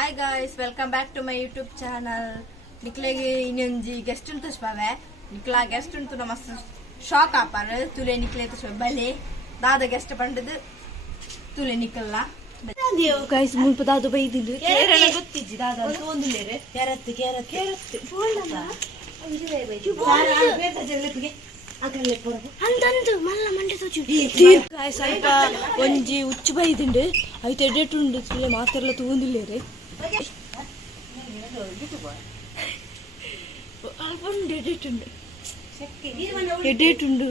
Hi guys, welcome back to my YouTube channel. Nikuleg inonji guest untu spave. Nikla guest untu namas shock apare. Tule nikle to bale. Dada guest pandadu tule nikalla. Guys, mun pada do bai dilu. Kerana gottiji dada ondulere. Carrot. Bolla. Anjire bai. Sara beta jellepige. Agalle pora. Andandu malla mande toju. Guys, alpa onji uchchu bai dindu. Aite edit undu tule maatarla toondillere. ಎಡೇಟ್ ಉಂಡು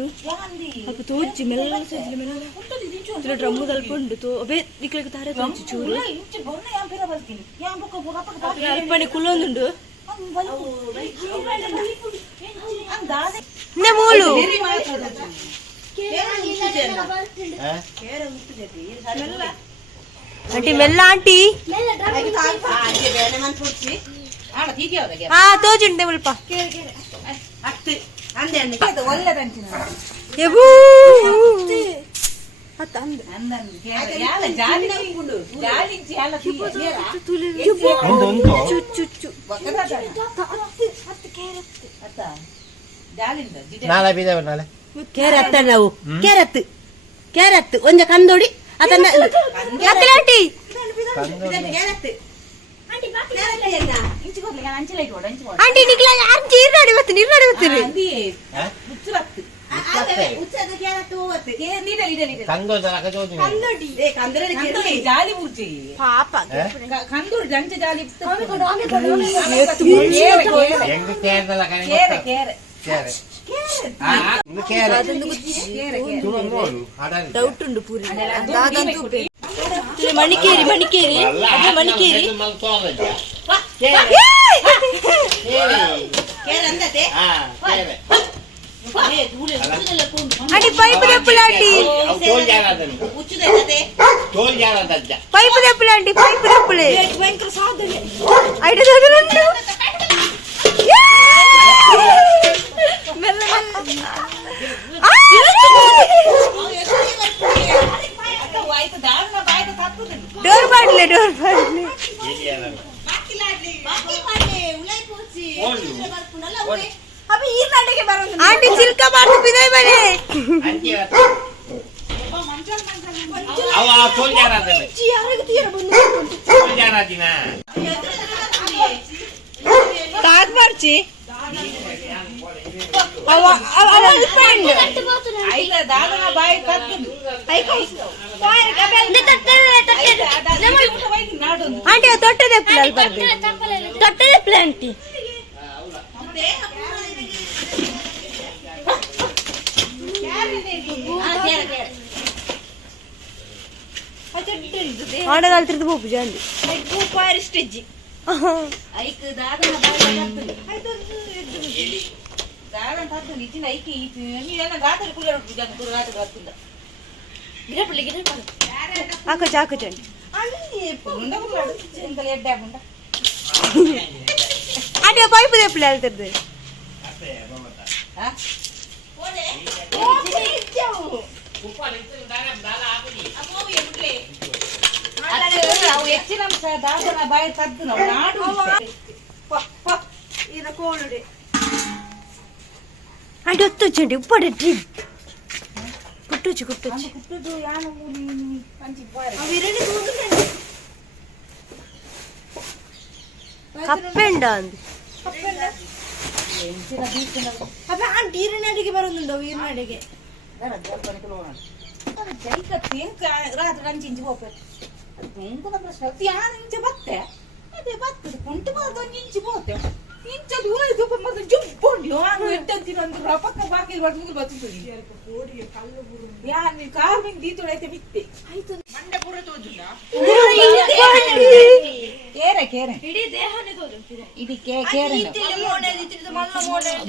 ಅಪ್ಪ ತೋಜಿ ಮೆಲ್ಲ ಸಜ್ಲಿ ಮೆಲ್ಲ drum ತಲ್ಪುಂಡು ತೋ ಅಬೇ ನಿಕ್ಲೆಗೆ ತಾರೆ ತೋಜಿ ಚೂರು ಅಲ್ಪನೆ ಕುಲ್ಲೊಂದುಂಡು ನೆ ಮೂಲು aunty ಮೆಲ್ಲ ಆಂಟಿ ತೋಜುಂಡೆ ಮುಲ್ಪ ಕ್ಯಾರೆಟ್ ನಾವು ಕ್ಯಾರೆಟ್ ಒಂದ ಕಂದೋಡಿ ಅದನ್ನ ಆಂಟಿ ಆಂಟಿ ನಿಕ್ಲ ಯಾರು ನೀರ್ನಾಡಿ ಬತ್ತಿ ಪಾಪ ಡೌಟ್ ಉಂಡು ಪೂರಿ ಮಣಿಕೇರಿ ಅದೇ ಮಣಿಕೇರಿ ಆಂಟಿ ಪೈಪ್ ದೆಪ್ಪುಲ ಆಂಟಿ ಪೈಪ್ ದೆಪ್ಪುಲ ಆಂಟಿ ಪೈಪ್ ದೆಪ್ಪುಲೆ ಭಯಂಕರ ಸಾಧನೆ ಐಡ ಸಾಧನೆ ಡೋರ್ ಮಾಡ್ಲೆ ಆಂಟಿ ಚಿಲ್ಕ ಮಾಡ್ತು ಬಿದೈ ಬನೆ ಕಾದ್ ಮಾಡ್ಚಿ ಆಂಟಿ ತೊಟ್ಟದೆ ಆಂಟಿ ಆಡಗಾಲ ತಿರ್ದು ಹೋಗು ಜಾಂಡಿ ಸ್ಟೇಜ್ ಆಕಚಂಡಿ ಆಂಟಿ ಪೈಪ್ ದೆಪ್ಪಲೆ ಹೇಳ್ತಿರ್ದೆ ಆಂಟಿ ಒತ್ತೊಚ್ಚಂಡಿ ಉಪ್ಪಡೆ ಟ್ರಿಪ್ ಕುಟ್ಟುಚ್ಚು ಕಪ್ಪೆಂಡ ಅಂದು ಅಪ್ಪ ಆಂಟಿ ಈರಿನಡಿಗೆ ಬರೋದುಂಡು ಈರಿನಡಿಗೆ ರಾತ್ರಿ ಅಂಚಿಂಚು ಹೋಗ್ಬೇಕು ಬತ್ತೆ ಅದೇ ಬತ್ತದ ಕುಂಟು ಬಾರ್ದು ಒಂದು ಇಂಚು ಹೋಗ್ತೆ ಇಂಚದು ಉಳಿದು ಮತ್ತೆ ಜುಬ್ಬೊಂಡು ಇಟ್ಟಂತಿನೊಂದು ಪಕ್ಕ ಬಾಕಿಲ್ ಬಡ್ದು ಬರ್ತದೆ ಯಾರು ಕಾರ್ಮಿಂಗ್ ದೀತೊಳೈತೆ ಬಿತ್ತೆ ಆಯ್ತು ಮಂಡೆ ಪೂರ ತೋಜುಲ್ಲ ಕೇರೆ ಇಡೀ ದೇಹನೇ ತೋಜು ಇಡೀ ಕೇರೆ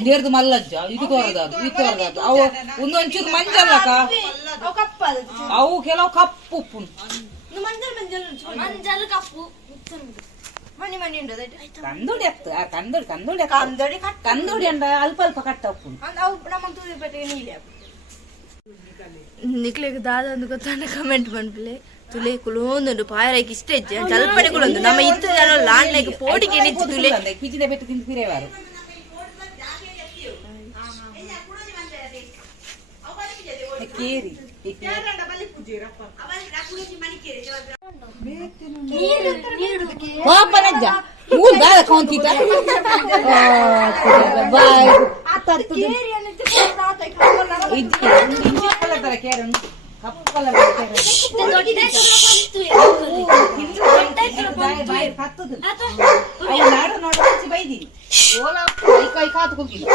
ದೇರ್ದು ಮಲ್ಲಜ್ಜ ಇದು ತೋರದಾದು ಅವು ಒಂದೊಂಚೂರು ಮಂಜಲ್ಲಕ ಅವು ಕೆಲವು ಕಪ್ಪು ಉಪ್ಪು ಮಂಜಲ್ ಕಪ್ಪು ಮನಿ ಉಂಟು ಕಂದೋಡಿ ಕಂದೋಡಿ ಅಂಡ ಅಲ್ಪ ಕಟ್ಟ ಉಪ್ಪು ನಮಗೆ ತೂದಿ ಪೆಟ್ಟಿಗೆ ನೀಲಿ ನಿಕ್ಲೆಗೆ ದಾದ ಒಂದು ಗೊತ್ತಾನ ಕಮೆಂಟ್ ಮಾಡ್ಬಿಲೆ ತುಲೆ ಕುಲೋಂದುಂಡು ಪಾಯರಕ್ಕೆ ಇಷ್ಟ ಇಜ್ಜೆ ಜಲ್ಪನೆ ಕುಲೊಂದು ನಮ್ಮ ಇತ್ತು ಜನ ಲಾಂಡ್ಲೆಗ್ ಪೋಟಿಗೆ ಎಣಿಚ್ಚು ತುಲೆ ಪಿಜಿದ ಬೆಟ್ಟು ತಿಂದು ಪಿರೇವಾರು ಕೇರಿ ಪಾಪನಜ್ಜ ಮೂರ್ ದಾದ ಕೌಂತಿತ ಬಾಯ್ ಆತತ್ತು ಇಜ್ಜಿ ಇಂಜಪ್ಪಲ ತರ ಕೇರನ್ ಕಪ್ಪಲ ತರ ಬಾಯ್ ಕತ್ತದು ಐ ನಾಡು ನೋಡು ಹಚ್ಚಿ ಬೈದಿ ಓಲಾ ಕೈ ಕಾತು ಕುಂತಿಲ್ಲ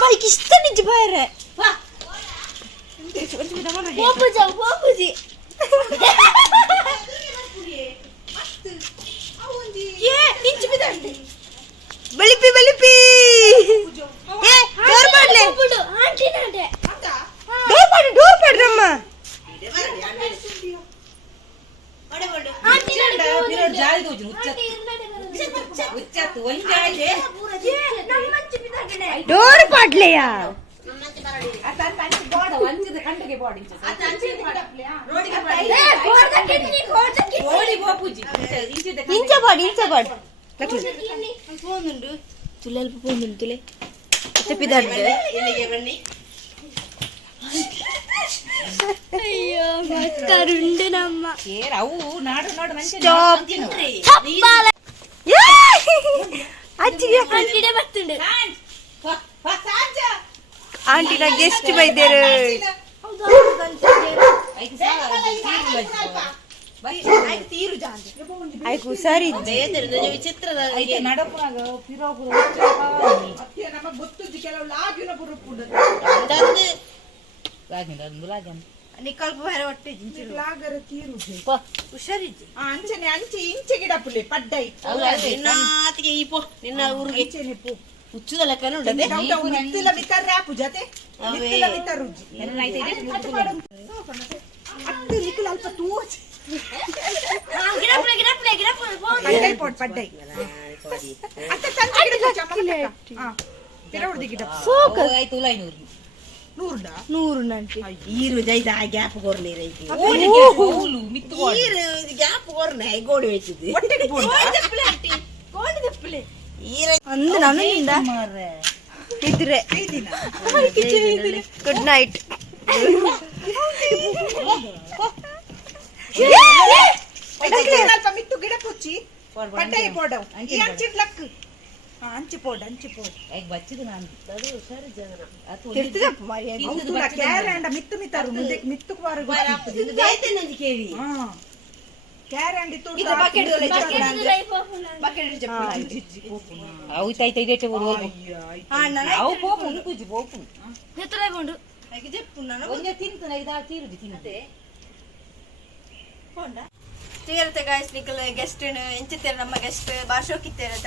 ಬಾಯಿಗೆ ಇಷ್ಟ ನಿಜ ಬಾಯ್ರೆ ಬಲಿಪಿ ಬಲಿಪಿ ಡೋರ್ ಮಾಡ್ಲೆ ಡೋರ್ ಮಾಡ್ರಮ್ಮ ಡೋರ್ ಪಾಡ್ಲೆಯಾ ಇಂಚ ಪಾಡಿ ತುಲೆ ಅಲ್ಪ ಪೋಂದುಂಡು ತುಲೆ ತೆಪ್ಪಿದಾಡ್ದೆ ಅಯ್ಯೋ ಮಕ್ಕರುಂಡೆ ನಮ್ಮ ಅವು ನಾಡು ನಾಡು ಆಂಟಿನ ಗೆಸ್ಟ್ ಬೈದೇರು ಆಯ್ತು ಸರಿ ವಿಚಿತ್ರದ ನಡಪುನಾಗ ಪಿರೋಗುರು ನಿಕಲ್ಪ ಬೇರೆ ಹೊಟ್ಟೆ ಹುಷಾರಿಜ್ಜಿ ಅಂಚನೆ ಅಂಚೆ ಇಂಚೆ ಗಿಡ ಪುಲಿ ಪಡ್ಡೈ ನಿನ್ನಾತಿಗೆ ಈ ಪೋ ನಿನ್ನ ಊರಿಗೆ ಹುಚ್ಚುದ ಲೆಕ್ಕ ನೋಡದೆ ಮಿತ್ತಿಲ ಬಿತ್ತರ ರಾಪು ಜತೆ ಮಿತ್ತಿಲ ಬಿತ್ತರ ರುಜಿ ಅತ್ತು ಲಿಕ್ಕಲ ಅಲ್ಪ ತೂಚ್ ಪಡ್ಡೈ ಪೋಡ್ ಪಡ್ಡೈ ಅತ್ತ ತಂಚೆ ಗಿಡ ಚಮಕಲೆ ಹಾ ತಿರೌಡಿ ಗಿಡ ಸೋಕ ಆಯ್ತು 100 100 ನಂಟಿ ಈರು ಜೈದ ಗ್ಯಾಪ್ ಕೊರ್ಲಿ ರೈತಿ ಓಲು ಮಿತ್ತು ಈರು ಗ್ಯಾಪ್ ಕೊರ್ನೆ ಗೋಡಿ ವೆಚ್ಚಿದಿ ಒಟ್ಟಿಗೆ ಗೋಡಿ ದಪ್ಪಲೆ ಈರ ಅಂದ ನನ್ನಿಂದ ಇದ್ರೆ ಗುಡ್ ನೈಟ್ ಸ್ವಲ್ಪ ಮಿತ್ತು ಗಿಡ ಪುಚ್ಚಿ ಪಡ್ಡೈ ಪೋಡವ್ ಅಂಚಿಟ್ ಲಕ್ ಅಂಚಿ ಪೋಡ್ ಈಗ ಬಚ್ಚಿದ ನಾನು ಅದು ಸರಿ ಜಗರ ಅದು ತಿರ್ತಿದಪ್ಪ ಮಾರಿ ಇದು ಕ್ಯಾರೆಂಡ ಮಿತ್ತು ಮಿತ್ತಾರು ಮುಂದೆ ಮಿತ್ತು ಕುವಾರ ಗೊತ್ತಿತ್ತು ಇದು ಬೇತೆ ನಂದಿ ಕೇರಿ ಹಾ ಕ್ಯಾರೆಂಡ ಇತ್ತು ಇದು ಬಕೆಟ್ ಜಪ್ಪ ಅವು ತೈತೈ ದೇಟೆ ಓಡು ಹಾ ನಾನು ಅವು ಪೋಪು ಉಂಕುಜಿ ಪೋಪು ನೆತ್ತಲೈ ಬಂಡು ಹಾಗೆ ಜಪ್ಪು ನಾನು ಒಂದೇ ತಿಂತನ ಇದಾ ತೀರುಜಿ ತಿಂತೆ ಹೋಂಡ ತೀರತೆ ಗಾಯ್ಸ್ ನಿಕಲ್ ಗೆಸ್ಟ್ ಎಂಚಿತ್ತೇರ ನಮ್ಮ ಗೆಸ್ಟ್ ಭಾಷೋಕಿತ್ತೇರತ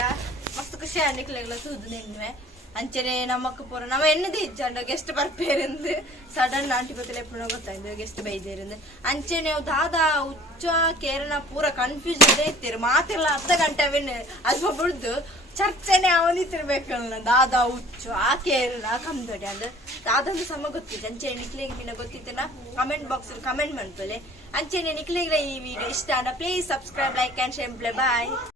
ಮಸ್ತ್ ಖುಷಿ ನಿಕ್ಲೆಗ್ಲ ತೂದು ನಿನ್ವೆ ಅಂಚನೆ ನಮ್ಮಕ್ಕ ಪೂರ ನಮ್ಮ ಎನ್ನದಿ ಇಜ್ಜಂಡ ಗೆಸ್ಟ್ ಬರ್ಪೇರಿಂದ ಸಡನ್ ಆಂಟಿ ಬತ್ತಲೆ ಪುನಃ ಗೊತ್ತಾಯ್ತು ಗೆಸ್ಟ್ ಬೈದೇರಿಂದ ಅಂಚನೆ ಅವು ದಾದ ಉಚ್ಚ ಕೇರಳ ಪೂರ ಕನ್ಫ್ಯೂಸ್ ಅದೇ ಇತ್ತೀರ ಮಾತೆಲ್ಲ ಅರ್ಧ ಗಂಟೆ ಅವೇನು ಅಲ್ಪ ಬಿಡ್ದು ಚರ್ಚೆನೆ ಅವನಿತ್ತಿರ್ಬೇಕಲ್ಲ ದಾದ ಉಚ್ಚು ಆ ಕೇರಳ ಕಮ್ದೊಡೆ ಅಂದ್ರೆ ದಾದಂದು ಸಮ ಗೊತ್ತಿತ್ತು ಅಂಚೆನೆ ನಿಕ್ಲೆಗೆ ಮಿನ ಗೊತ್ತಿತ್ತನ ಕಮೆಂಟ್ ಬಾಕ್ಸ್ ಕಮೆಂಟ್ ಮಾಡ್ತಲೆ ಅಂಚೆನೆ ನಿಕ್ಲೆಗ್ಲ ಈ ವಿಡಿಯೋ ಇಷ್ಟ please subscribe like and share bye